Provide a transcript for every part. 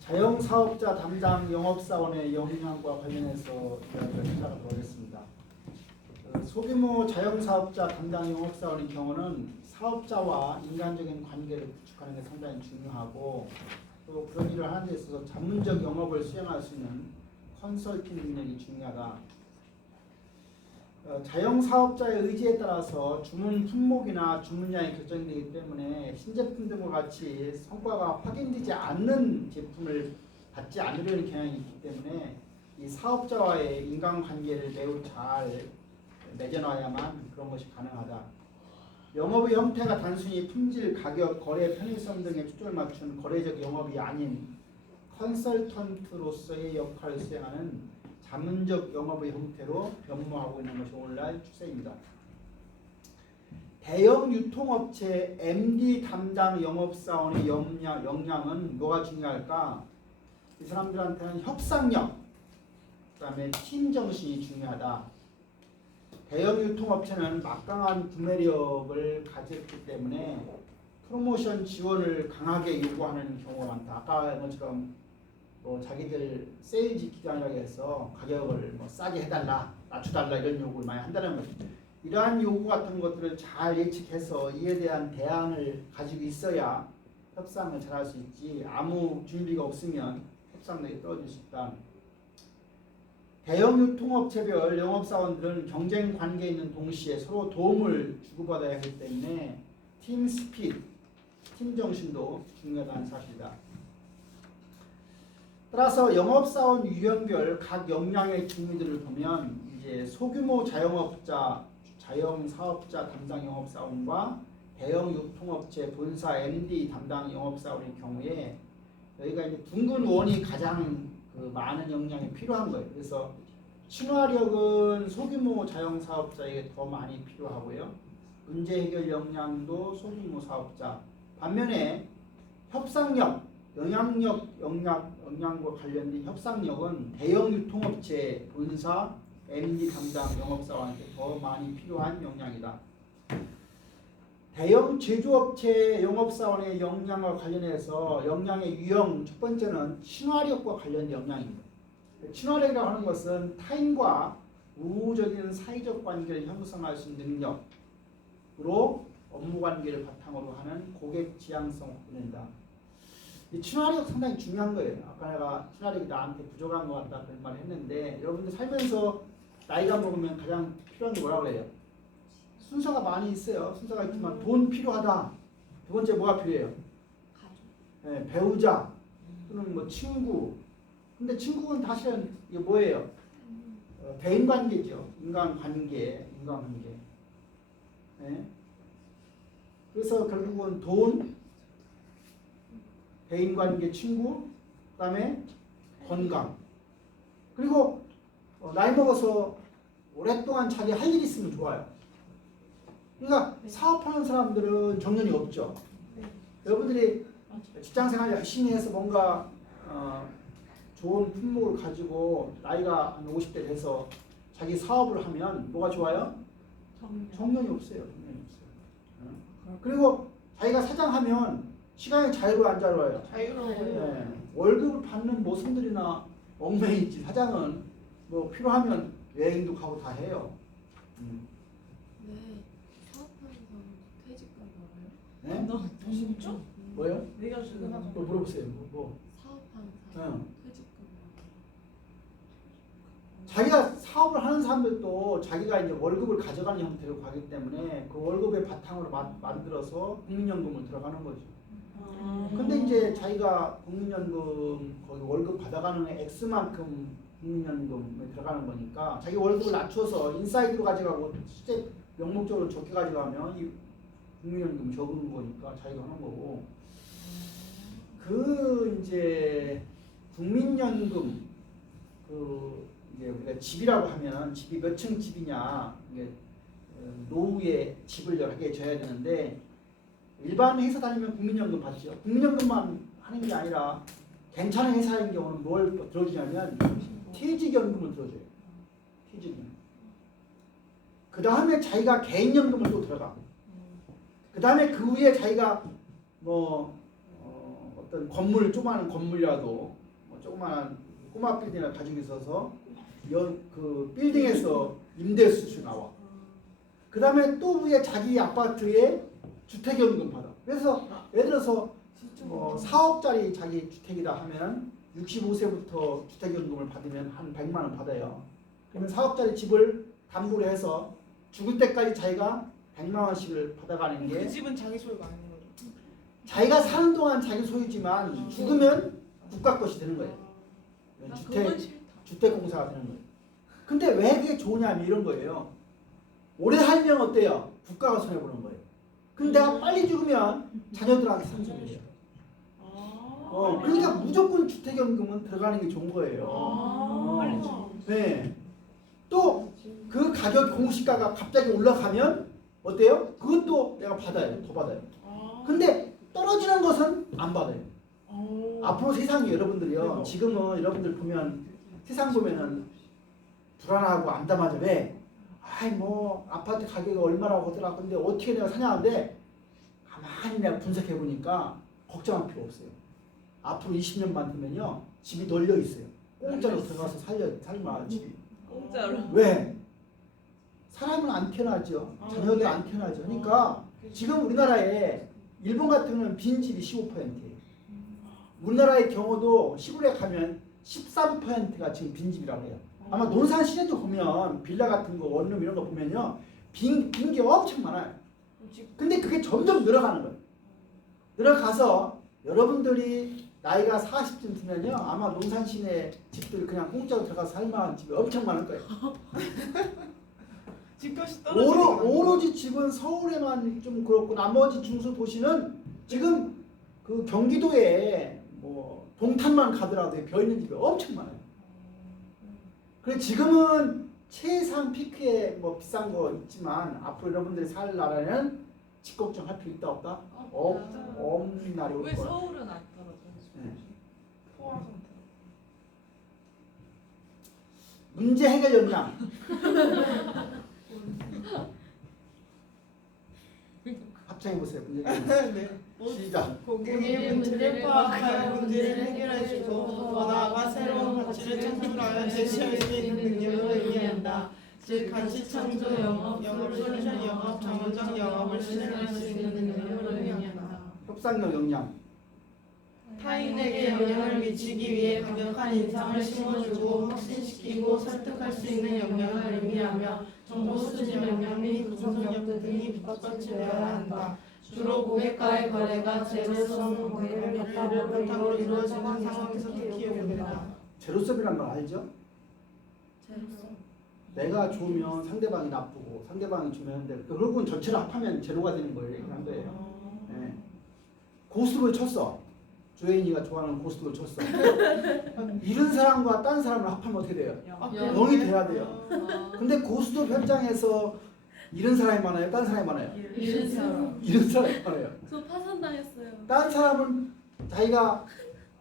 자영사업자 담당 영업사원의 영향과 관련해서 이야기를 시작하도록 하겠습니다. 소규모 자영사업자 담당 영업사원의 경우는 사업자와 인간적인 관계를 구축하는 게 상당히 중요하고, 또 그런 일을 하는 데 있어서 전문적 영업을 수행할 수 있는 컨설팅 능력이 중요하다. 자영사업자의 의지에 따라서 주문 품목이나 주문량이 결정되기 때문에 신제품 등과 같이 성과가 확인되지 않는 제품을 받지 않으려는 경향이 있기 때문에 이 사업자와의 인간관계를 매우 잘 맺어놔야만 그런 것이 가능하다. 영업의 형태가 단순히 품질, 가격, 거래 편의성 등에 초점을 맞춘 거래적 영업이 아닌 컨설턴트로서의 역할을 수행하는 자문적 영업의 형태로 변모하고 있는 것이 오늘날 추세입니다. 대형 유통업체 MD 담당 영업사원의 역량은 뭐가 중요할까? 이 사람들한테는 협상력, 그 다음에 팀 정신이 중요하다. 대형 유통업체는 막강한 구매력을 가졌기 때문에 프로모션 지원을 강하게 요구하는 경우가 많다. 아까 것처럼 자기들 세일즈 기관이라고 해서 가격을 싸게 해달라, 낮춰달라 이런 요구를 많이 한다는 거죠. 이러한 요구 같은 것들을 잘 예측해서 이에 대한 대안을 가지고 있어야 협상을 잘할 수 있지, 아무 준비가 없으면 협상력이 떨어질 수 있다. 대형 유통업체별 영업사원들은 경쟁 관계에 있는 동시에 서로 도움을 주고받아야 하기 때문에 팀 스피릿, 팀 정신도 중요하다는 사실이다. 따라서 영업사원 유형별 각 역량의 중위들을 보면 이제 소규모 자영업자, 자영사업자 담당 영업사원과 대형 유통업체 본사 MD 담당 영업사원의 경우에 여기가 이제 둥근 원이 가장 많은 역량이 필요한 거예요. 그래서 친화력은 소규모 자영사업자에게 더 많이 필요하고요. 문제 해결 역량도 소규모 사업자. 반면에 협상력, 역량과 관련된 협상력은 대형 유통업체 본사 MD 담당 영업사원한테 더 많이 필요한 역량이다. 대형 제조업체 영업사원의 역량과 관련해서 역량의 유형 첫 번째는 친화력과 관련된 역량입니다. 친화력이라고 하는 것은 타인과 우호적인 사회적 관계를 형성할 수 있는 능력으로 업무 관계를 바탕으로 하는 고객 지향성을 확보된다. 이 친화력 상당히 중요한 거예요. 아까 내가 친화력이 나한테 부족한 것 같다 그런 말 했는데, 여러분들 살면서 나이가 먹으면 가장 필요한 게 뭐라고 해요? 순서가 많이 있어요. 순서가 있지만 돈 필요하다. 두 번째 뭐가 필요해요? 네, 배우자 또는 친구. 근데 친구는 사실은 이게 뭐예요? 대인관계죠. 인간관계. 네. 그래서 결국은 돈, 대인관계, 친구, 그 다음에 건강. 그리고 나이 먹어서 오랫동안 자기 할 일 있으면 좋아요. 그러니까 사업하는 사람들은 정년이 없죠. 여러분들이 직장생활 열심히 해서 뭔가 좋은 품목을 가지고 나이가 한 50대 돼서 자기 사업을 하면 뭐가 좋아요? 정년이 없어요. 그리고 자기가 사장하면 시간이 자유로워 안 자유로워요? 자유로워요. 네. 월급을 받는 모순들이나 얽매이지. 사장은 필요하면 여행도 가고 다 해요. 네, 사업하는 사람 퇴직금 네? 벌어요? 진짜? 뭐요? 내가 지금 물어보세요. 사업하는 사람 퇴직금 자기가 사업을 하는 사람들도 자기가 이제 월급을 가져가는 형태로 가기 때문에 그 월급의 바탕으로 만들어서 국민연금을 들어가는 거죠. 근데 이제 자기가 국민연금 거기 월급 받아가는 액수만큼 국민연금에 들어가는 거니까 자기 월급을 낮춰서 인사이드로 가져가고 실제 명목적으로 적게 가져가면 이 국민연금 적은 거니까 자기가 하는 거고, 그 이제 국민연금 이제 우리가 집이라고 하면 집이 몇 층 집이냐, 이게 노후에 집을 여러 개 져야 되는데 일반 회사 다니면 국민연금 받죠. 국민연금만 하는 게 아니라 괜찮은 회사인 경우는 뭘 들어주냐면 퇴직연금을 들어줘요. 퇴직연금. 그 다음에 자기가 개인연금을 또 들어가. 그 다음에 그 위에 자기가 어떤 건물 조그마한 건물이라도 뭐 조그마한 꼬마 빌딩을 가지고 있어서 그 빌딩에서 임대수수 나와. 그 다음에 또 위에 자기 아파트에 주택연금 받아. 그래서 예를 들어서 뭐 4억짜리 자기 주택이다 하면 65세부터 주택연금을 받으면 한 100만 원 받아요. 그러면 4억짜리 집을 담보로 해서 죽을 때까지 자기가 100만 원씩을 받아가는 게 그 집은 자기 소유가 아닌 거죠. 자기가 사는 동안 자기 소유지만 죽으면 국가 것이 되는 거예요. 나 그건 싫다. 주택공사가 되는 거예요. 근데 왜 그게 좋으냐면 이런 거예요. 오래 살면 어때요? 국가가 손해보는 거예요. 근데 내가 빨리 죽으면 자녀들한테 상속이에요. 그러니까 무조건 주택연금은 들어가는 게 좋은 거예요. 네. 또 그 가격 공시가가 갑자기 올라가면 어때요? 그것도 내가 받아요. 더 받아요. 근데 떨어지는 것은 안 받아요. 앞으로 세상이 여러분들이요. 지금은 여러분들 보면 세상 보면은 불안하고 암담하죠. 왜? 아이 뭐 아파트 가격이 얼마라고 하더라. 근데 어떻게 내가 사냐는데 가만히 내가 분석해 보니까 걱정할 필요 없어요. 앞으로 20년만 되면요 집이 널려 있어요. 공짜로 들어가서 살만 집이. 공짜로. 왜? 사람은 안 태어나죠. 자녀도 안 태어나죠. 그러니까 지금 우리나라에 일본 같은 경우는 빈집이 15%예요. 우리나라의 경우도 시골에 가면 13%가 지금 빈집이라고 해요. 아마 논산 시내도 보면 빌라 같은 거 원룸 이런 거 보면요 빈 게 엄청 많아요. 근데 그게 점점 늘어가는 거예요. 늘어가서 여러분들이 나이가 40쯤 되면요 아마 논산 시내 집들 그냥 공짜로 들어가서 살만한 집이 엄청 많을 거예요. 집값이 떨어지는 오로지 집은 서울에만 좀 그렇고 나머지 중소 도시는 지금 그 경기도에 뭐 동탄만 가더라도 벼 있는 집이 엄청 많아요. 그래 지금은 최상 피크에 뭐 비싼 거 있지만 앞으로 여러분들이 살 나라는 집 걱정할 필요 있다 없다? 없는 날이 올 왜 거야. 서울은 안 떨어져요? 네. 포화 상태. 문제 해결 역량. 합창해 보세요. 문제 해결. 네. 시작. 고객의 문제를 파악하여 문제를 해결해주고 더 나아가 새로운 가치를 창출하여 제시할 수 있는 능력을 의미한다. 즉 가치 창조 영업, 영업 솔루션 영업, 정원적 영업을 실행할 수 있는 능력을 의미한다. 협상력 역량. 타인에게 영향을 미치기 위해 강력한 인상을 심어주고 확신시키고 설득할 수 있는 역량을 의미하며 정보 수집 역량 및 분석력 등이 뒷받침되어야 한다. 주로 고객과의 거래가 제로섬 고객을 바탕으로 이루어지는 상황에서 특히 요구된다. 제로섬이란 말 알죠? 제로섬. 내가 좋으면 상대방이 나쁘고 상대방이 좋으면 돼. 결국은 전체를 합하면 제로가 되는 거예요. 이런 거예요. 네. 고스톱을 쳤어. 조혜인이가 좋아하는 고스톱을 쳤어. 이런 사람과 딴 사람을 합하면 어떻게 돼요? 영이 돼야 돼요. 근데 고스톱 현장에서 이런 사람이 많아요? 딴 사람이 많아요? 이런 사람. 이런 사람이 많아요. 저 파산당했어요. 딴 사람은 자기가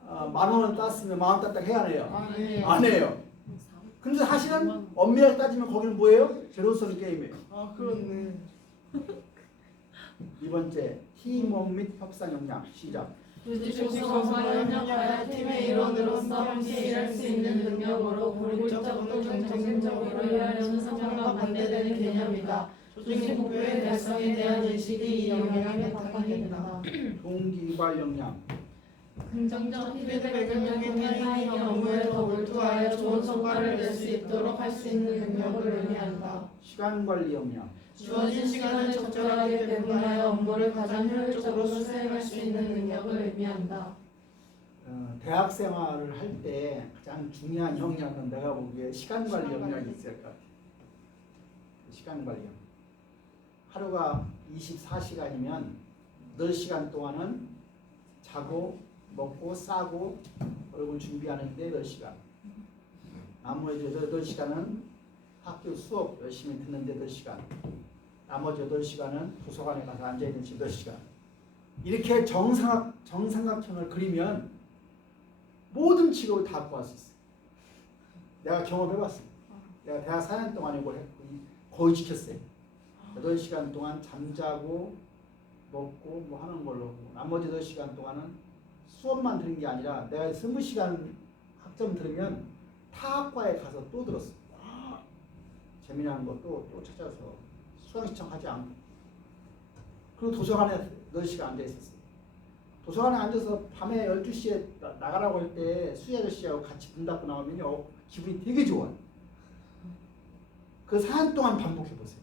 10,000원을 땄으면 10,000원 땄다고 해야 해요? 네. 안 해요. 근데 사실은 엄밀하게 따지면 거기는 뭐예요? 제로섬 게임이에요. 그렇네. 이 번째 팀워크 및 협상 역량 시작. 조직원과 협력하여 팀의 일원으로서 함께 일할 수 있는 능력으로 고립적으로 경쟁적으로 일하려는 성향과 반대되는 개념이다. 조직 목표의 달성에 대한 인식이 이 영향에 바탕이 된다. 동기유발 역량. 긍정적 피드백을 통해 타인이 업무에 더 몰두하여 좋은 성과를 낼 수 있도록 할 수 있는 능력을 의미한다. 시간관리 역량. 주어진 시간을 적절하게 배분하여 업무를 가장 효율적으로 수행할 수 있는 능력을 의미한다. 대학 생활을 할 때 가장 중요한 역량은 내가 보기에 시간관리 역량이 있을 것 같아요. 시간관리. 하루가 24시간이면 8시간 동안은 자고 먹고 싸고 얼굴 준비하는데 8시간. 나머지 8시간은 학교 수업 열심히 듣는데 8시간. 나머지 8시간은 도서관에 가서 앉아있는 8시간. 이렇게 정삼각형을 그리면 모든 직업을 다 구할 수 있어요. 내가 경험해봤어요. 내가 대학 4년 동안 이걸 했고 거의 지켰어요. 8시간 동안 잠자고 먹고 뭐 하는 걸로 하고 나머지 8시간 동안은 수업만 들은 게 아니라 내가 20시간 학점 들으면 타 학과에 가서 또 들었어. 재미난 거 또 찾아서 수강 신청하지 않고. 그리고 도서관에 8시간 앉아 있었어요. 도서관에 앉아서 밤에 12시에 나가라고 할 때 수희 아저씨하고 같이 문 닫고 나오면요 기분이 되게 좋아요. 그 4년 동안 반복해 보세요.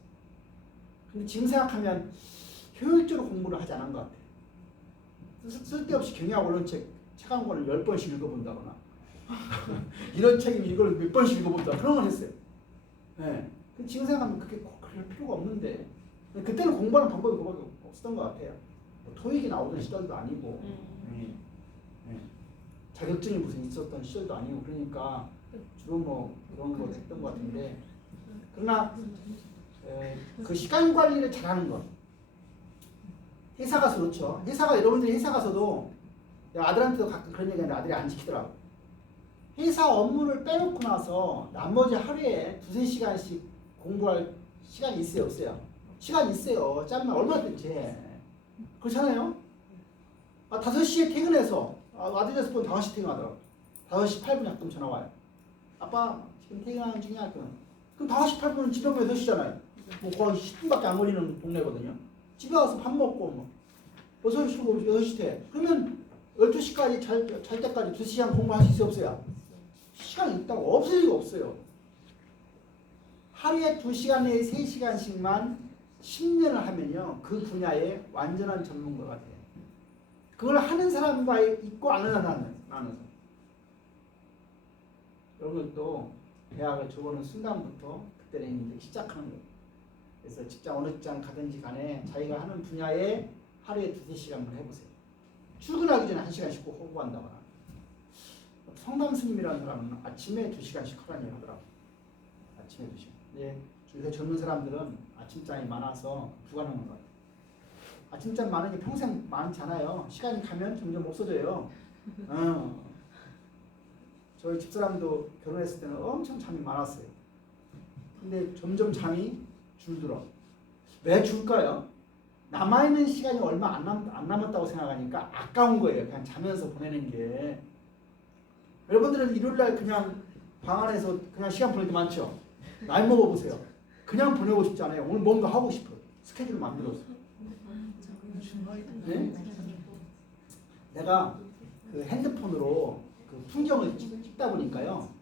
근데 지금 생각하면 효율적으로 공부를 하지 않은 것 같아요. 쓸데없이 경영학 원론 책 한 권을 10번씩 읽어본다거나 이런 책이면 이걸 몇 번씩 읽어본다 그런 걸 했어요. 네. 지금 생각하면 그게 꼭 그럴 필요가 없는데 그때는 공부하는 방법이 그거밖에 없었던 것 같아요. 뭐 토익이 나오던 시절도 아니고 네. 자격증이 무슨 있었던 시절도 아니고 그러니까 주로 뭐 그런 거 했던 것 같은데 그러나 그 시간 관리를 잘하는 것 회사 가서 그렇죠. 여러분들이 회사 가서도 아들한테도 가끔 그런 얘기하는데 아들이 안 지키더라고. 회사 업무를 빼놓고 나서 나머지 하루에 2-3시간씩 공부할 시간이 있어요 없어요? 시간이 있어요. 짧으면 얼마든지. 그렇잖아요? 5시에 퇴근해서 아들 녀석 분 5시 퇴근하더라고. 5시 8분 가끔 전화 와요. 아빠 지금 퇴근하는 중이야. 그럼 5시 8분은 집에 오면 6시잖아요. 뭐 거의 10분밖에 안 걸리는 동네거든요. 집에 와서 밥 먹고 뭐 6시 출고 6시 퇴. 그러면 12시까지 잘 때까지 2시간 공부할 수 있어요 없어요? 시간이 있다고 없을 리가 없어요. 하루에 2시간 내에 3시간씩만 10년을 하면요 그 분야의 완전한 전문가가 돼요. 그걸 하는 사람과 있고 안 하는 사람. 여러분도 대학을 들어오는 순간부터 그때는 이제 시작하는 거예요. 그래서 어느 직장 가든지 간에 자기가 하는 분야에 하루에 2-3시간만 해보세요. 출근하기 전에 1시간씩 꼭 호흡한다거나. 성담 스님이라는 사람은 아침에 2시간씩 하라는 얘기 하더라고요. 아침에 2시간. 네, 요새 젊은 사람들은 아침잠이 많아서 불가능한 것 같아요. 아침잠 많은 게 평생 많지 않아요. 시간이 가면 점점 없어져요. 저희 집사람도 결혼했을 때는 엄청 잠이 많았어요. 근데 점점 잠이 줄더라. 왜 줄까요? 남아있는 시간이 얼마 안 남았다고 생각하니까 아까운 거예요. 그냥 자면서 보내는 게. 여러분들은 일요일날 그냥 방 안에서 그냥 시간 보낼 때 많죠? 나이 먹어보세요. 그냥 보내고 싶지 않아요. 오늘 뭔가 하고 싶어요. 스케줄을 만들어서. 네? 내가 그 핸드폰으로 그 풍경을 찍다 보니까요.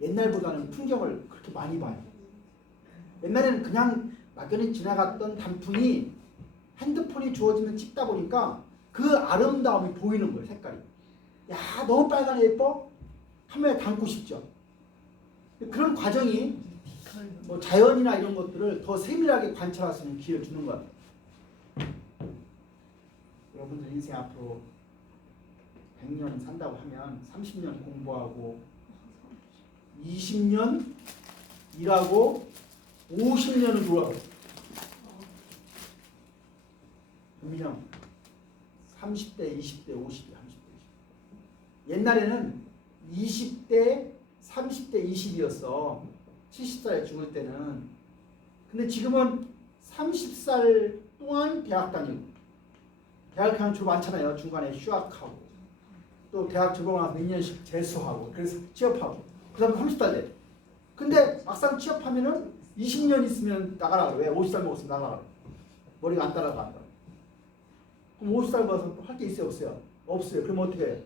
옛날보다는 풍경을 그렇게 많이 봐요. 옛날에는 그냥 막연히 지나갔던 단풍이 핸드폰이 주어지면 찍다 보니까 그 아름다움이 보이는 거예요. 색깔이. 야 너무 빨간에 예뻐? 카메라에 담고 싶죠. 그런 과정이 뭐 자연이나 이런 것들을 더 세밀하게 관찰할 수 있는 기회를 주는 것 같아요. 여러분들 인생 앞으로 100년 산다고 하면 30년 공부하고 20년 일하고 50년을 돌아가요. 민영 30대, 20대, 50대, 30대, 20대. 옛날에는 20대, 30대, 20이었어. 70살에 죽을 때는. 근데 지금은 30살 동안 대학 다니고 대학 가면 졸업 많잖아요. 중간에 휴학하고 또 대학 졸업하고 나서 몇 년씩 재수하고 그래서 취업하고 그 다음에 30살 돼. 근데 막상 취업하면은 20년 있으면 나가라. 왜? 50살 먹었으면 나가라. 머리가 안 따라간다. 그럼 50살 먹어서 할 게 있어요? 없어요? 없어요. 그럼 어떻게 해요?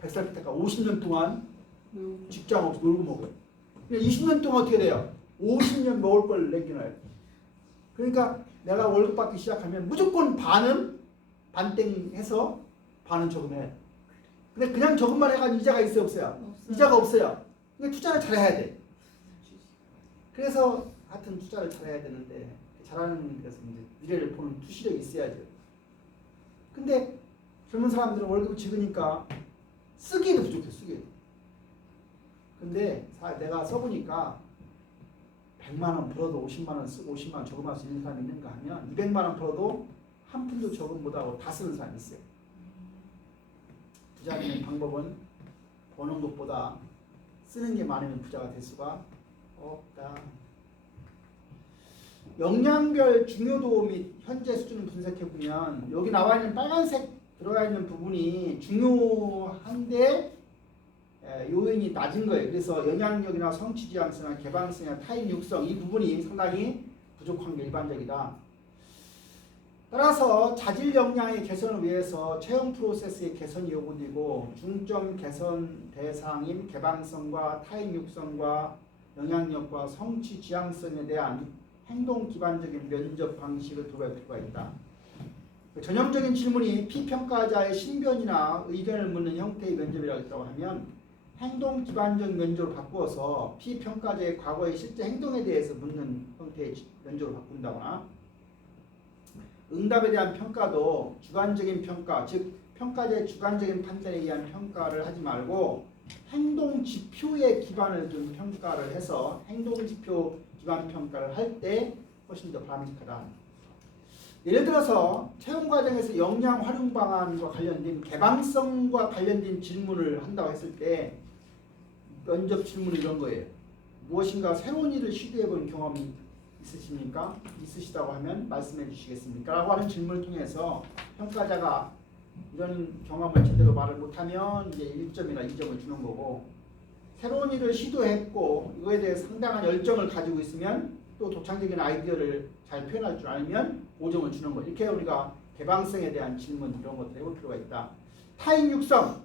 100살 때까지 50년 동안 직장 없이 놀고 먹어요. 20년 동안 어떻게 돼요? 50년 먹을 걸 남겨놔요. 그러니까 내가 월급 받기 시작하면 무조건 반은 반땡해서 반은 저금해. 근데 그냥 저금만 해가지고 이자가 있어요? 없어요? 이자가 없어요. 근데 투자를 잘해야 돼. 그래서 하여튼 투자를 잘해야 되는데 잘하는 데서 이제 미래를 보는 투시력이 있어야죠. 근데 젊은 사람들은 월급이 적으니까 쓰기도 부족해. 쓰기도. 근데 내가 써보니까 100만 원 벌어도 50만 원 쓰고 50만 원 저금할 수 있는 사람이 있는가 하면 200만 원 벌어도 한 푼도 저금 못하고 다 쓰는 사람이 있어요. 부자되는 방법은 버는 것보다 쓰는 게 많으면 부자가 될 수가 없다. 역량별 중요도 및 현재 수준을 분석해보면 여기 나와 있는 빨간색 들어가 있는 부분이 중요한데 요인이 낮은 거예요. 그래서 영향력이나 성취 지향성이나 개방성이나 타인 육성 이 부분이 상당히 부족한 게 일반적이다. 따라서 자질 역량의 개선을 위해서 채용 프로세스의 개선이 요구되고 중점 개선 대상인 개방성과 타인 육성과 영향력과 성취 지향성에 대한 행동 기반적인 면접 방식을 도입할 필요가 있다. 전형적인 질문이 피평가자의 신변이나 의견을 묻는 형태의 면접이라고 했다고 하면 행동 기반적 면접으로 바꾸어서 피평가자의 과거의 실제 행동에 대해서 묻는 형태의 면접으로 바꾼다거나 응답에 대한 평가도 주관적인 평가, 즉 평가자의 주관적인 판단에 의한 평가를 하지 말고 행동 지표에 기반을 둔 평가를 해서 행동 지표 기반 평가를 할 때 훨씬 더 바람직하다. 예를 들어서 채용 과정에서 역량 활용 방안과 관련된 개방성과 관련된 질문을 한다고 했을 때 면접 질문은 이런 거예요. 무엇인가 새로운 일을 시도해 본 경험이 있으십니까? 있으시다고 하면 말씀해 주시겠습니까? 라고 하는 질문을 통해서 평가자가 이런 경험을 제대로 말을 못하면 이제 1점이나 2점을 주는 거고 새로운 일을 시도했고 이거에 대해 상당한 열정을 가지고 있으면 또 독창적인 아이디어를 잘 표현할 줄 알면 5점을 주는 거. 이렇게 우리가 개방성에 대한 질문 이런 것들 해볼 필요가 있다. 타인 육성.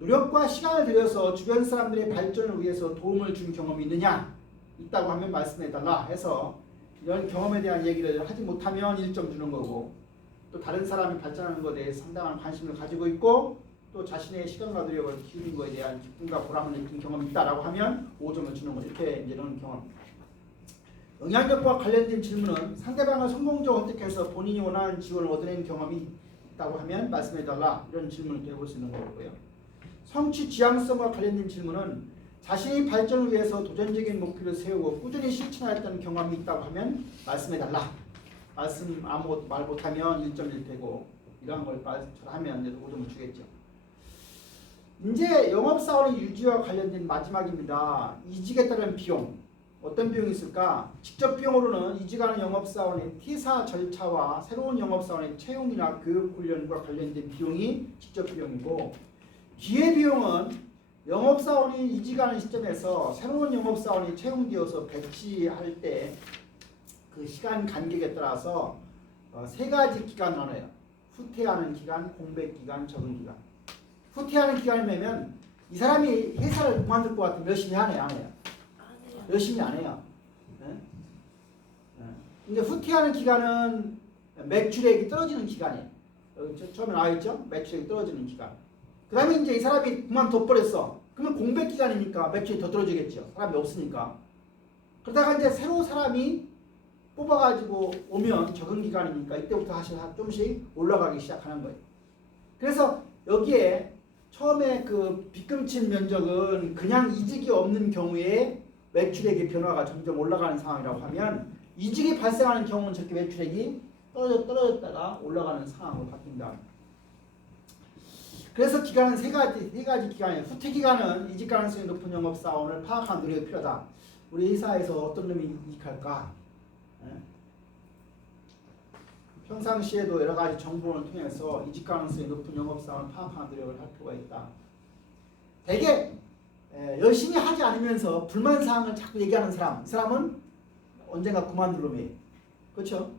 노력과 시간을 들여서 주변 사람들의 발전을 위해서 도움을 준 경험이 있느냐? 있다고 하면 말씀해달라 해서 이런 경험에 대한 얘기를 하지 못하면 1점 주는 거고 또 다른 사람이 발전하는 것에 대해 상당한 관심을 가지고 있고 또 자신의 시간과 노력을 기울인 것에 대한 기쁨과 보람을 느낀 경험이 있다라고 하면 5점을 주는 거죠. 이렇게 이제 이런 경험. 영향력과 관련된 질문은 상대방을 성공적으로 선택해서 본인이 원하는 지원을 얻어낸 경험이 있다고 하면 말씀해달라 이런 질문을 해볼 수 있는 거고요. 성취 지향성과 관련된 질문은 자신의 발전을 위해서 도전적인 목표를 세우고 꾸준히 실천하였다는 경험이 있다고 하면 말씀해달라. 말씀 아무것도 말 못하면 1.1 되고 이러한 걸 하면 이제 5점을 주겠죠. 이제 영업사원의 유지와 관련된 마지막입니다. 이직에 따른 비용. 어떤 비용이 있을까? 직접 비용으로는 이직하는 영업사원의 퇴사 절차와 새로운 영업사원의 채용이나 교육 훈련과 관련된 비용이 직접 비용이고 기회비용은 영업사원이 이직하는 시점에서 새로운 영업사원이 채용되어서 배치할 때 그 시간 간격에 따라서 3가지 기간을 나눠요. 후퇴하는 기간, 공백 기간, 적응 기간. 후퇴하는 기간을 내면 이 사람이 회사를 그만둘 것 같으면 열심히 하네요, 안 해요? 열심히 안 해요. 네? 이제 후퇴하는 기간은 매출액이 떨어지는 기간이에요. 처음에 나와있죠? 매출액이 떨어지는 기간. 그 다음에 이제 이 사람이 그만둬버렸어. 그러면 공백 기간이니까 매출이 더 떨어지겠죠. 사람이 없으니까. 그러다가 이제 새로운 사람이 뽑아가지고 오면 적응 기간이니까 이때부터 다시 조금씩 올라가기 시작하는 거예요. 그래서 여기에 처음에 그 빗금칠 면적은 그냥 이직이 없는 경우에 매출액의 변화가 점점 올라가는 상황이라고 하면 이직이 발생하는 경우는 저렇게 매출액이 떨어졌다가 올라가는 상황으로 바뀐다. 그래서 기간은 세 가지 기간이에요. 후퇴 기간은 이직 가능성이 높은 영업사원을 파악하는 노력이 필요하다. 우리 회사에서 어떤 놈이 이직할까? 평상시에도 여러 가지 정보를 통해서 이직 가능성이 높은 영업사원을 파악하는 노력을 할 필요가 있다. 대개 열심히 하지 않으면서 불만사항을 자꾸 얘기하는 사람, 이 사람은 언젠가 그만둘 놈이에요. 그렇죠?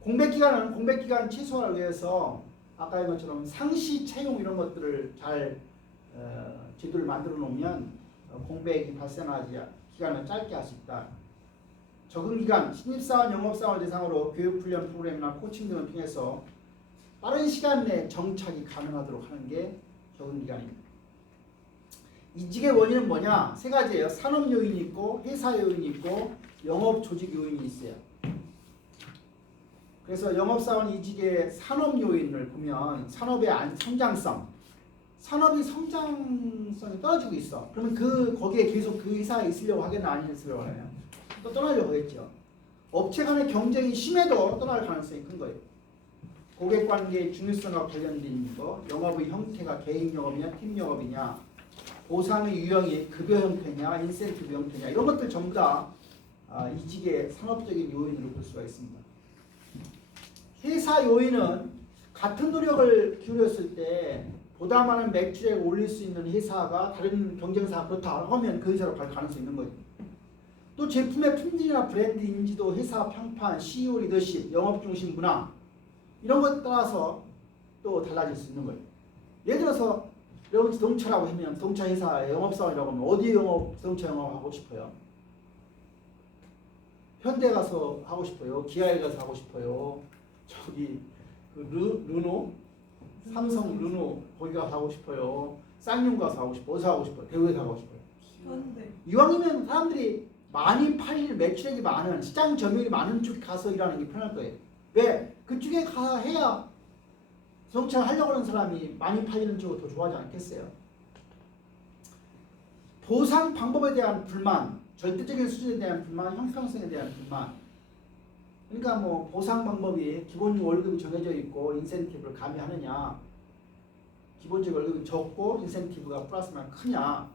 공백기간 최소화를 위해서 아까 한 것처럼 상시 채용 이런 것들을 잘 제도를 만들어 놓으면 공백이 발생하지 기간을 짧게 할 수 있다. 적응기간, 신입사원, 영업사원을 대상으로 교육훈련 프로그램이나 코칭 등을 통해서 빠른 시간 내에 정착이 가능하도록 하는 게 적응기간입니다. 이직의 원인은 뭐냐? 3가지예요. 산업 요인이 있고 회사 요인이 있고 영업 조직 요인이 있어요. 그래서 영업사원 이직의 산업 요인을 보면 산업의 성장성, 산업이 성장성이 떨어지고 있어. 그러면 거기에 계속 그 회사에 있으려고 하겠나 안 있으려고 하나요? 또 떠나려고 하겠죠. 업체 간의 경쟁이 심해도 떠날 가능성이 큰 거예요. 고객관계의 중요성과 관련된 거, 영업의 형태가 개인 영업이냐 팀 영업이냐, 보상의 유형이 급여 형태냐 인센티브 형태냐 이런 것들 전부 다 이직의 산업적인 요인으로 볼 수가 있습니다. 회사 요인은 같은 노력을 기울였을 때 보다 많은 매출액을 올릴 수 있는 회사가 다른 경쟁사가 그렇다 하면 그 회사로 갈 가능성이 있는 거죠. 또 제품의 품질이나 브랜드 인지도, 회사 평판, CEO 리더십, 영업 중심 문화 이런 것에 따라서 또 달라질 수 있는 거예요. 예를 들어서 여러분 자동차라고 하면 자동차 회사 영업사원이라고 하면 어디 자동차 영업하고 싶어요? 현대 가서 하고 싶어요? 기아에 가서 하고 싶어요? 저기 그 르노? 삼성 르노 거기 가서 하고 싶어요? 쌍용 가서 하고 싶어요? 어디서 하고 싶어요? 대구에서 하고 싶어요? 현대. 이왕이면 사람들이 많이 팔릴 매출액이 많은 시장 점유율이 많은 쪽 가서 일하는 게 편할 거예요. 왜? 그쪽에 가서 해야 자동차 하려고 하는 사람이 많이 팔리는 쪽을 더 좋아하지 않겠어요? 보상 방법에 대한 불만, 절대적인 수준에 대한 불만, 형평성에 대한 불만. 그러니까 뭐 보상 방법이 기본 월급이 정해져 있고 인센티브를 가미하느냐, 기본적 월급이 적고 인센티브가 플러스만 크냐,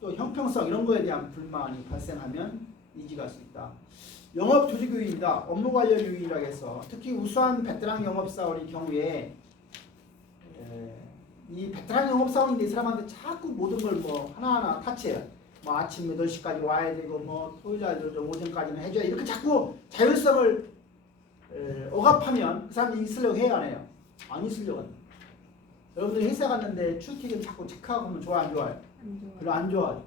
또 형평성 이런 거에 대한 불만이 발생하면 이직할 수 있다. 영업 조직 요인이다. 업무 관련 요인이라고 해서 특히 우수한 베테랑 영업사원의 경우에 이 베테랑 영업사원인데 이 사람한테 자꾸 모든 걸 뭐 하나하나 타치해요. 뭐 아침 8시까지 와야 되고 뭐 토요일날 오전까지는 해줘야 이렇게 자꾸 자율성을 억압하면 그 사람이 있으려고 해야 안 해요? 안 있으려고 합니다. 여러분들이 회사 갔는데 출퇴근 자꾸 체크하고 하면 좋아 안 좋아요? 별로 안 좋아요.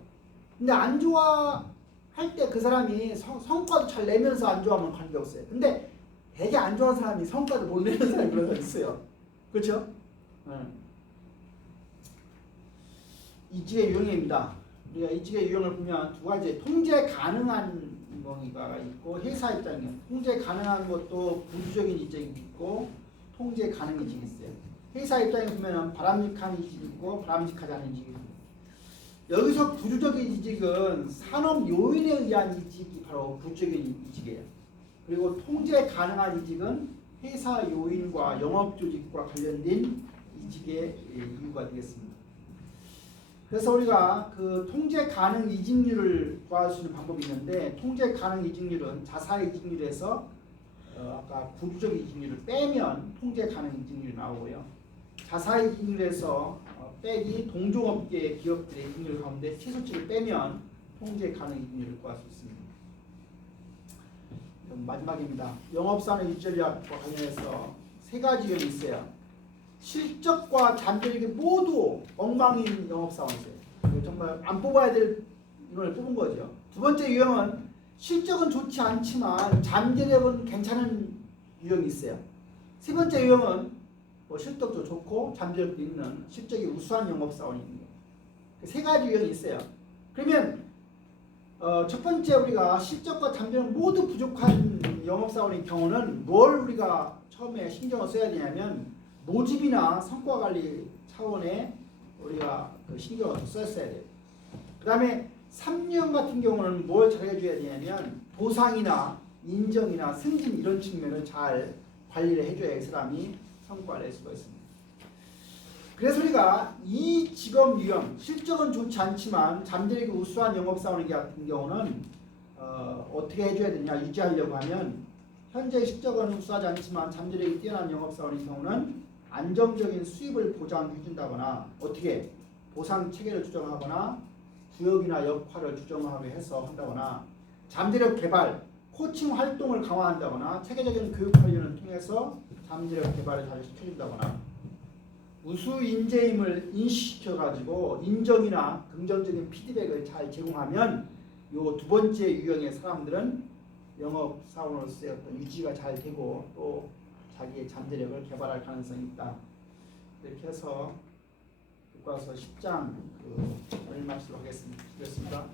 근데 안 좋아할 때 그 사람이 성과도 잘 내면서 안 좋아하면 관계없어요. 근데 되게 안 좋아하는 사람이 성과도 못 내는 사람이 그런 사람 있어요. 그렇죠? 이직의 유형입니다. 우리가 이직의 유형을 보면 두 가지 통제 가능한 경우가 있고 회사 입장이요. 통제 가능한 것도 부수적인 이직이 있고 통제 가능 이직이 있어요. 회사 입장에 보면 바람직한 이직이 있고 바람직하지 않은 이직이 있습니다. 여기서 부수적인 이직은 산업 요인에 의한 이직이 바로 부수적인 이직이에요. 그리고 통제 가능한 이직은 회사 요인과 영업 조직과 관련된 이직의 이유가 되겠습니다. 그래서 우리가 그 통제 가능 이직률을 구할 수 있는 방법이 있는데 통제 가능 이직률은 자사 이직률에서 아까 부수적 이직률을 빼면 통제 가능 이직률이 나오고요. 자사 이직률에서 빼기 동종업계 기업들의 이직률 가운데 최소치를 빼면 통제 가능 이직률을 구할 수 있습니다. 마지막입니다. 영업사원 유지 전략과 관련해서 세 가지 유형이 있어요. 실적과 잠재력이 모두 엉망인 영업사원이세요. 정말 안 뽑아야 될 이걸 뽑은 거죠. 두 번째 유형은 실적은 좋지 않지만 잠재력은 괜찮은 유형이 있어요. 세 번째 유형은 뭐 실적도 좋고 잠재력도 있는 실적이 우수한 영업사원입니다. 세 가지 유형이 있어요. 그러면 첫 번째 우리가 실적과 잠재력 모두 부족한 영업사원의 경우는 뭘 우리가 처음에 신경을 써야 되냐면 모집이나 성과관리 차원에 우리가 그 신경을 썼어야 돼요. 그 다음에 3년 같은 경우는 뭘 잘해줘야 되냐면 보상이나 인정이나 승진 이런 측면을 잘 관리를 해줘야 이 사람이 성과를 낼 수가 있습니다. 그래서 우리가 이 직업 유형, 실적은 좋지 않지만 잠재력이 우수한 영업사원 같은 경우는 어떻게 해줘야 되냐 유지하려고 하면 현재 실적은 우수하지 않지만 잠재력이 뛰어난 영업사원의 경우는 안정적인 수입을 보장해준다거나 어떻게 보상 체계를 조정하거나 구역이나 역할을 조정하게 해서 한다거나 잠재력 개발, 코칭 활동을 강화한다거나 체계적인 교육 관련을 통해서 잠재력 개발을 잘 시켜준다거나 우수 인재임을 인식시켜가지고 인정이나 긍정적인 피드백을 잘 제공하면 이 두 번째 유형의 사람들은 영업사원으로서의 어떤 유지가 잘 되고 또 자기의 잠재력을 개발할 가능성이 있다. 이렇게 해서 교과서 10장 그 마치도록 하겠습니다.